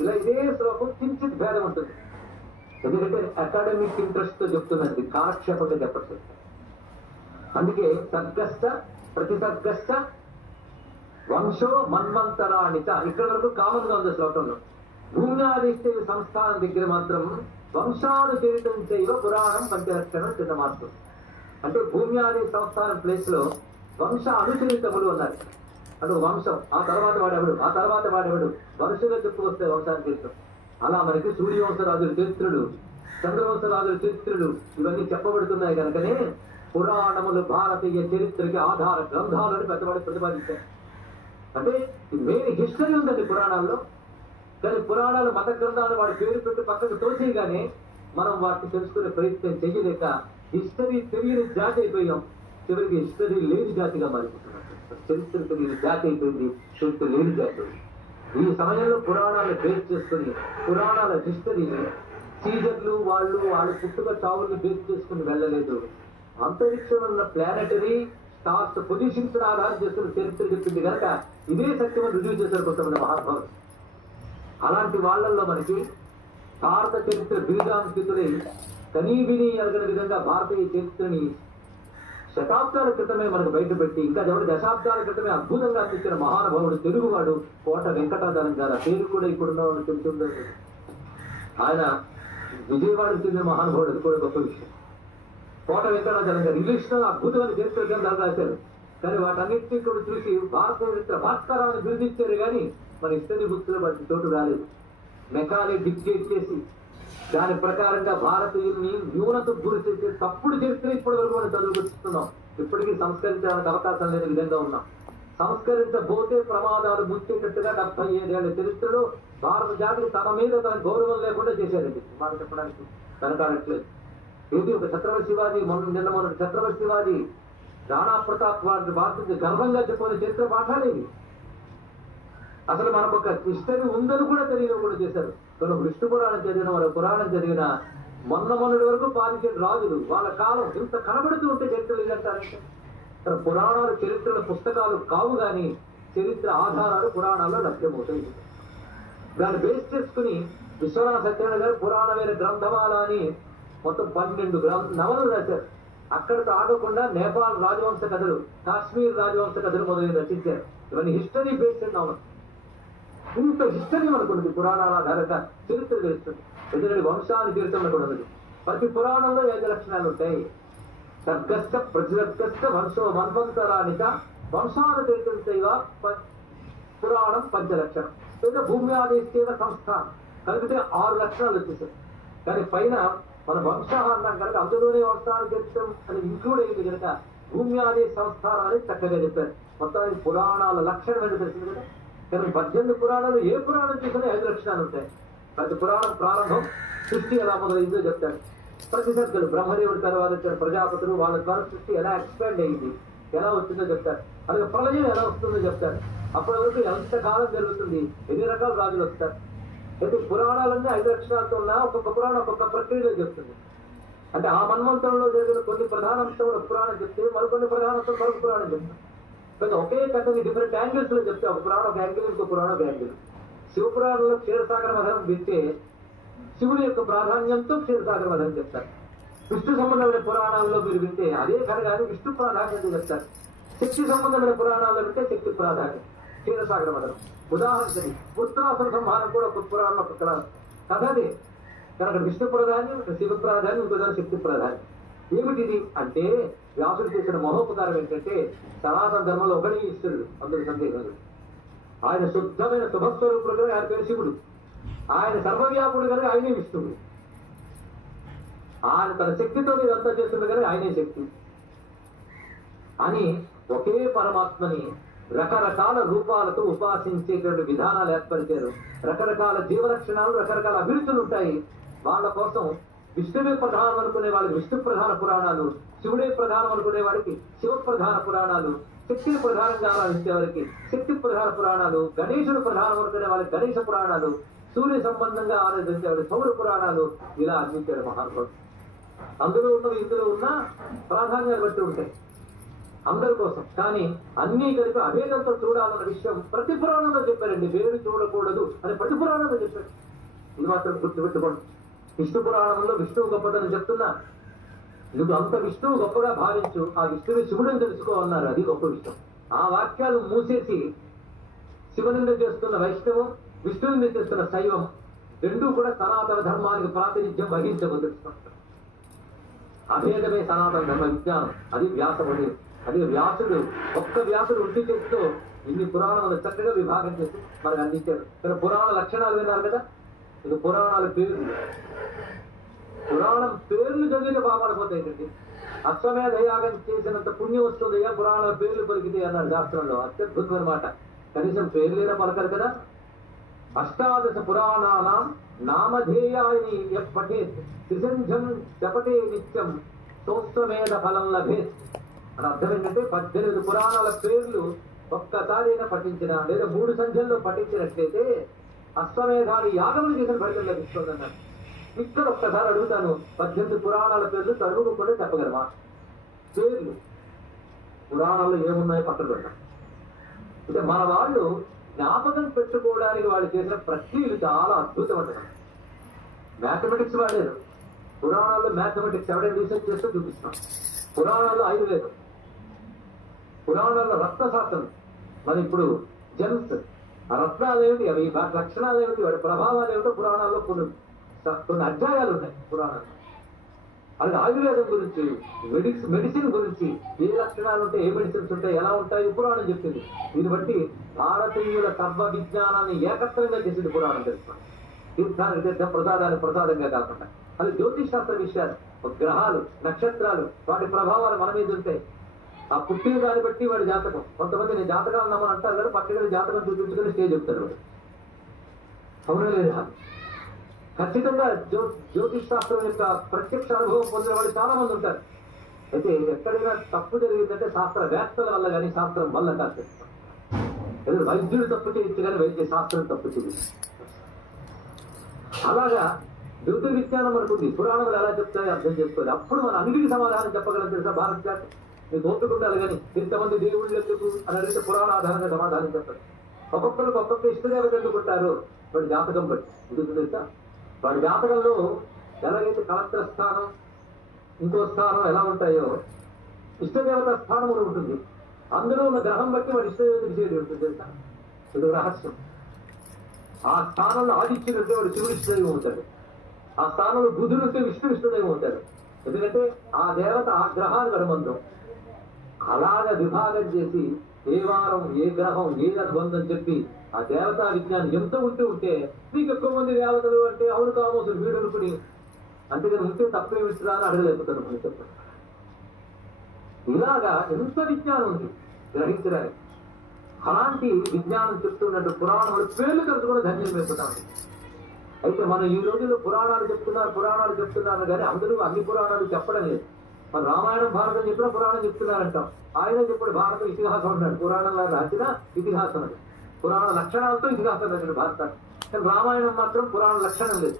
ఇలా ఇదే శ్లోకం కించిత్ భేదం ఉంటుంది. ఎందుకంటే అకాడమిక్ ఇంట్రెస్ట్ తో చెప్తున్నది, కాలక్షేపంగా చెప్పట్లేదు. అందుకే సర్గశ్చ ప్రతిసర్గశ్చ వంశో మన్వంతరాణిత ఇక్కడ వరకు కామన్ గా ఉంది శ్లోకంలో. భూమ్యాదిష్టే సంస్థానం దగ్గర మాత్రం వంశానుచరితం చేయవ పురాణం పంచలక్షణం చిన్న మాత్రం. అంటే భూమ్యాది సంస్థానం ప్లేస్ లో వంశ అనుచరితములు అన్నారు. అటు వంశం, ఆ తర్వాత వాడెవడు, ఆ తర్వాత వాడెవడు, వరుసగా చెప్పుకొస్తే వంశానుచరితం. అలా మనకి సూర్యవంశరాజుల చరిత్రుడు, చంద్రవంశరాజుల చరిత్రుడు ఇవన్నీ చెప్పబడుతున్నాయి కనుకనే పురాణములు భారతీయ చరిత్రకి ఆధార గ్రంథాలను పెద్దవాడు ప్రతిపాదించారు. అంటే మెయిన్ హిస్టరీ ఉందండి పురాణాల్లో. కానీ పురాణాలు మత గ్రంథాలు వాడి పేరు పెట్టి పక్కకు తోచేయగానే మనం వాటిని తెలుసుకునే ప్రయత్నం చెయ్యలేక హిస్టరీ తెలియని జాతి అయిపోయాం. చివరికి హిస్టరీ లేని జాతిగా మారిపోతున్నాం. చరిత్ర తెలియని జాతి అయిపోయింది, చరిత్ర లేని జాతి. ఈ సమయంలో పురాణాలు బేస్ చేసుకుని పురాణాల హిస్టరీని సీజర్లు వాళ్ళ పుట్టుక చావుల్ని బేస్ చేసుకుని వెళ్ళలేదు. అంతరిక్షంలో ఉన్న ప్లానెటరీ స్టార్స్ పొజిషన్స్ ఆధారం చేసుకుని చరిత్ర చెప్పింది కనుక ఇదే సత్యం రుజువు చేశారు కొంతమంది మహాభావులు. అలాంటి వాళ్ళల్లో మనకి భారత చరిత్ర బీజాంకితుడై కనీవిని ఎరగని విధంగా భారతీయ చరిత్రని శతాబ్దాల క్రితమే మనకు బయటపెట్టి ఇంకా దశాబ్దాల క్రితమే అద్భుతంగా తెచ్చిన మహానుభావుడు తెలుగువాడు కోట వెంకటాచలం గారు. ఆ పేరు కూడా ఇప్పుడున్న వాళ్ళు తెలుసుండదు. ఆయన విజయవాడకు చెందిన మహానుభావుడు, అది కూడా గొప్ప విషయం. కోట వెంకటాచలం గారు ఇంగ్లీష్ లో అద్భుతమైన చరిత్ర గ్రంథాలు రాశారు. కానీ వాటన్నిటినీ కూడా చూసి భారత చరిత్ర భాస్కరాన్ని బిరుదిచ్చారు కానీ మన హిస్టరీ బుక్స్ లో వాటి చోటు రాలేదు. మెకాలే డిక్టేట్ చేసి దాని ప్రకారంగా భారతీయుల్ని న్యూనతకు గురి చేసే తప్పుడు చరిత్ర ఇప్పటి వరకు మనం చదువుకొస్తున్నాం. ఇప్పటికీ సంస్కరించడానికి అవకాశం లేని విధంగా ఉన్నాం. సంస్కరించబోతే ప్రమాదాలు ముంచేటట్టుగా 75 ఏళ్ల చరిత్రలో భారత జాతికి తన మీద తన గౌరవం లేకుండా చేశారండి. మాట చెప్పడానికి వెనకాడట్లేదు. ఇది ఒక ఛత్రపతి శివాజీ నిన్న మొన్న ఛత్రపతి శివాజీ రాణా ప్రతాప్ వారి భారతదేశ గర్వంగా చెప్పుకునే చరిత్ర పాఠాలేవి. అసలు మనకు ఒక హిస్టరీ ఉందని కూడా తెలియని కూడా చేశారు. కానీ విష్ణు పురాణం చదివిన వాళ్ళ పురాణం చదివిన మొన్నటి వరకు పాలించిన రాజులు వాళ్ళ కాలం ఇంత కనబడుతూ ఉంటే చరిత్రలు ఏదంటారంటే తన పురాణాలు చరిత్రల పుస్తకాలు కావు కానీ చరిత్ర ఆధారాలు పురాణాల్లో లభ్యమవుతాయి. దాన్ని బేస్ చేసుకుని విశ్వనాథ సత్యనారాయణ గారు పురాణమైన గ్రంథమాల అని మొత్తం 12 నవలలు రాశారు. అక్కడితో ఆగకుండా నేపాల్ రాజవంశ కథలు, కాశ్మీర్ రాజవంశ కథలు మొదలైన రచించారు. ఇవన్నీ హిస్టరీ బేస్డ్ నవలలు. ఇంత హిస్టరీ మనకుంది పురాణాల ఆధారంగా చరిత్ర తెలుస్తుంది. ఎందుకంటే వంశాన్ని చరిత్ర కూడా ఉంది. ప్రతి పురాణంలో 5 లక్షణాలు ఉంటాయి. సర్గశ్చ ప్రతిసర్గశ్చ వంశో మన్వంతరానిక వంశాలు చరిత్ర పురాణం 5 లక్షణం. లేదా భూమి ఆదేశేవ సంస్థానం కలిపితే 6 లక్షణాలు వచ్చేసాయి. కానీ పైన మన వంశాహారం కనుక అందులోనే వంశాలు చరిత్రం అని ఇంక్లూడ్ అయింది కనుక భూమి ఆదేశ సంస్థానం అనేది చక్కగా చెప్పారు. మొత్తానికి పురాణాల లక్షణం ఏంటో తెలిసింది కదా. కానీ 18 పురాణాలు ఏ పురాణం చూసినా 5 లక్షణాలు ఉంటాయి. ప్రతి పురాణం ప్రారంభం సృష్టి ఎలా మొదలైందో చెప్తాడు. ప్రతిసర్గలు బ్రహ్మదేవుడి తర్వాత వచ్చిన ప్రజాపతులు వాళ్ళ ద్వారా సృష్టి ఎలా ఎక్స్పాండ్ అయింది, ఎలా వచ్చిందో చెప్తారు. అలాగే ప్రళయం ఎలా వస్తుందో చెప్తారు. అప్పటి వరకు ఎంత కాలం జరుగుతుంది, ఎన్ని రకాల రాజులు వస్తారు. అయితే పురాణాలన్నీ 5 లక్షణాలతో ఉన్నా ఒక్కొక్క పురాణం ఒక్కొక్క ప్రక్రియలో చెప్తుంది. అంటే ఆ మన్వంతరంలో జరిగిన కొన్ని ప్రధానాంశంలో పురాణం చెప్తే మరికొన్ని ప్రధానాంశం మరొక పురాణం చెప్తారు. కానీ ఒకే కథని డిఫరెంట్ యాంగిల్స్ లో చెప్తే ఒక పురాణం ఒక యాంగిల్, ఇంకో పురాణం ఒక యాంగిల్. శివపురాణంలో క్షీరసాగర మధనం వింటే శివుడి యొక్క ప్రాధాన్యంతో క్షీరసాగర మధనం చెప్తారు. విష్ణు సంబంధమైన పురాణాల్లో మీరు వింటే అదే కథ కానీ విష్ణు ప్రాధాన్యత చెప్తారు. శక్తి సంబంధమైన పురాణాల్లో వింటే శక్తి ప్రాధాన్యం, క్షీరసాగర మధనం. ఉదాహరణకి పుత్రాసుర సంహారం కూడా ఒక పురాణం ఒక కథదే. కనుక విష్ణు ప్రాధాన్యం, శివ ప్రాధాన్యం, ఇంకో శక్తి ప్రాధాన్యం. ఏమిటిది అంటే వ్యాసుడు చేసిన మహోపకారం ఏంటంటే సనాతన ధర్మంలో ఒకటి ఈశ్వరుడు, అందుకు సందేహం లేదు. ఆయన శుద్ధమైన శుభస్వరూపుడు కనుక ఆయన పేరు శివుడు. ఆయన సర్వవ్యాపుడు కనుక ఆయనే విష్ణుడు. ఆయన తన శక్తితో ఇదంతా చేస్తుంది కనుక ఆయనే శక్తి అని ఒకే పరమాత్మని రకరకాల రూపాలతో ఉపాసించేటువంటి విధానాలు ఏర్పరిచారు. రకరకాల జీవలక్షణాలు, రకరకాల అభిరుచులు ఉంటాయి. వాళ్ళ కోసం విష్ణువే ప్రధానం అనుకునే వాళ్ళకి విష్ణు ప్రధాన పురాణాలు, శివుడే ప్రధానం అనుకునే వాడికి శివ ప్రధాన పురాణాలు, శక్తిని ప్రధానంగా ఆరాధించే వారికి శక్తి ప్రధాన పురాణాలు, గణేశుడు ప్రధానం అనుకునే వాళ్ళకి గణేశ పురాణాలు, సూర్య సంబంధంగా ఆరాధించే వారికి సౌర పురాణాలు, ఇలా అందించాడు మహానుభావుడు. అందులో ఉన్నవి ఇందులో ఉన్న ప్రాధాన్యాలు బట్టి ఉంటాయి. అందరి కోసం. కానీ అన్నీ కలిపి అభేదంతో చూడాలన్న విషయం ప్రతి పురాణంలో చెప్పారండి. వేరు చూడకూడదు అని ప్రతి పురాణంలో చెప్పారు. ఇది మాత్రం గుర్తుపెట్టుకోండి. విష్ణు పురాణంలో విష్ణువు గొప్పతనం చెప్తున్నా, నువ్వు అంత విష్ణువు గొప్పగా భావించు, ఆ విష్ణువు శివుడిని తెలుసుకో అన్నారు. అది గొప్ప విషయం. ఆ వాక్యాలు మూసేసి శివనింద చేస్తున్న వైష్ణవం, విష్ణునింద చేస్తున్న శైవం రెండూ కూడా సనాతన ధర్మానికి ప్రాతినిధ్యం వహించబోతు. అభేదమే సనాతన ధర్మ విజ్ఞానం. అది వ్యాసముడి. అదే వ్యాసుడు, ఒక్క వ్యాసుడు వృద్ధి చేస్తూ ఇన్ని పురాణాలు చక్కగా విభాగం చేసి మనకు అందించారు. ఇక్కడ పురాణ లక్షణాలు విన్నారు కదా, ఇది పురాణాల పేర్లు. పురాణం పేర్లు చదివితే బాగుపడిపోతాయండి. అశ్వమేధ యాగం చేసినంత పుణ్యం వస్తుందయ్యా పురాణాల పేర్లు పలికితే అన్నారు శాస్త్రంలో. అత్యద్భుతమైన మాట. కనీసం పేర్లేనా పలకరు కదా. అష్టాదశ పురాణానాం నామధేయాని పఠేత్ త్రిసంధ్యం జపతే నిత్యం సోత్సమేధ ఫలం లభేత్. అని అర్థం ఏంటంటే 18 పురాణాల పేర్లు ఒక్కసారైనా పఠించిన లేదా 3 సంధ్యల్లో పఠించినట్లయితే అశ్వమేధాన్ని యాగములు చేసిన ఫలితం లభిస్తుంది అన్నారు. ఇక్కడ ఒక్కసారి అడుగుతాను, 18 పురాణాల పేర్లు తరుగుకుండా చెప్పగలమా? పేర్లు పురాణాల్లో ఏమున్నాయో పక్కన పెడతాం. అంటే మన వాళ్ళు జ్ఞాపకం పెట్టుకోవడానికి వాళ్ళు చేసిన ప్రక్రియలు చాలా అద్భుతమైన. మ్యాథమెటిక్స్ వాడారు పురాణాల్లో. మ్యాథమెటిక్స్ ఎవరైనా రీసెర్చ్ చేస్తూ చూపిస్తాం. పురాణాల్లో ఆయుర్వేదం, పురాణాల్లో రత్నశాస్త్రం. మరి ఇప్పుడు జెమ్స్, ఆ రత్నాలు ఏమిటి, అవి లక్షణాలు ఏమిటి, వాటి ప్రభావాలు ఏమిటో పురాణాల్లో కొన్ని అధ్యాయాలు ఉన్నాయి పురాణాలు. అది ఆయుర్వేదం గురించి, మెడిసిన్ గురించి ఏ లక్షణాలు ఉంటాయి, ఏ మెడిసిన్స్ ఉంటాయి, ఎలా ఉంటాయి పురాణం చెప్పింది. దీన్ని బట్టి భారతీయుల సర్వ విజ్ఞానాన్ని ఏకత్వంగా చేసింది పురాణం తెలుసుకోండి. తీర్థానికి తీర్థం, ప్రసాదానికి ప్రసాదంగా కాకుండా. అది జ్యోతిష్ శాస్త్ర విషయాలు, గ్రహాలు, నక్షత్రాలు, వాటి ప్రభావాలు మన మీద ఉంటాయి. ఆ పుట్టిన దాన్ని బట్టి వాడి జాతకం. కొంతమంది నేను జాతకాలు నమ్మని అంటారు కదా, పక్కన జాతకం చూపించుకొని స్టేజ్ చెప్తారు వాడు. అవునా లేదా? ఖచ్చితంగా జ్యోతిష్ శాస్త్రం యొక్క ప్రత్యక్ష అనుభవం పొందిన వాళ్ళు చాలా మంది ఉంటారు. అయితే ఎక్కడైనా తప్పు జరిగిందంటే శాస్త్రవేత్తల వల్ల కానీ శాస్త్రం వల్ల కాదు. వైద్యుడు తప్పు చేయొచ్చు కానీ వైద్య శాస్త్రం తప్పు చేయదు. అలాగా జ్యోతి విజ్ఞానం అనుకుంది. పురాణాలు ఎలా చెప్తాయో అర్థం చేసుకోవాలి. అప్పుడు మనం అన్నిటికీ సమాధానం చెప్పగలం. తెలుసా భారత జాతి మీకు ఓపిక ఉండాలి. కానీ ఇంతమంది దేవుళ్ళు ఎందుకు అని అడిగితే పురాణ ఆధారంగా సమాధానం చెప్పాలి. ఒక్కొక్కరికి ఒక్కొక్క ఇష్టదేవత ఎందుకుంటారు వాడి జాతకం బట్టి. ఎందుకు తెలుసా? వాడి జాతకంలో ఎలాగైతే కలెక్టర్ స్థానం, ఇంకో స్థానం ఎలా ఉంటాయో ఇష్టదేవత స్థానం ఉంటుంది. అందులో ఉన్న గ్రహం బట్టి వాడి ఇష్టదేవత విజయం ఉంటుంది తెలుసా. ఇది రహస్యం. ఆ స్థానంలో ఆదిత్యుడు ఉంటే వాడు శివుడు ఇష్టదైవం ఉంటాడు. ఆ స్థానంలో బుధుడు ఉంటే విష్ణు ఇష్టదైవం ఉంటాడు. ఎందుకంటే ఆ దేవత ఆ గ్రహానికి అనుబంధం. అలాగా విభాగం చేసి ఏ వారం, ఏ గ్రహం, ఏ అనుబంధం చెప్పి ఆ దేవతా విజ్ఞానం ఎంత ఉంటే మీకు ఎక్కువ మంది దేవతలు అంటే అవును కామోసులు వీడు అనుకుని అంతేగాని ఉంటే తప్పేమిస్తున్నా అని అడగలేకపోతాను మనం చెప్పండి. ఇలాగా ఎంత విజ్ఞానం ఉంది గ్రహించడానికి. అలాంటి విజ్ఞానం చెప్తున్నట్టు పురాణాలు పేర్లు కలుసుకుని ధన్యం వేపుతాను. అయితే మనం ఈ రోజుల్లో పురాణాలు చెప్తున్నారు కానీ అందరూ అన్ని పురాణాలు చెప్పడం లేదు. మన రామాయణం, భారతం చెప్పినా పురాణం చెప్తున్నారంటాం. ఆయన చెప్పాడు భారతం ఇతిహాసం అన్నాడు. పురాణంలో రాసిన ఇతిహాసం అది. పురాణ లక్షణాలతో ఇతిహాసం రాశాడు భారతాన్ని. కానీ రామాయణం మాత్రం పురాణ లక్షణం లేదు.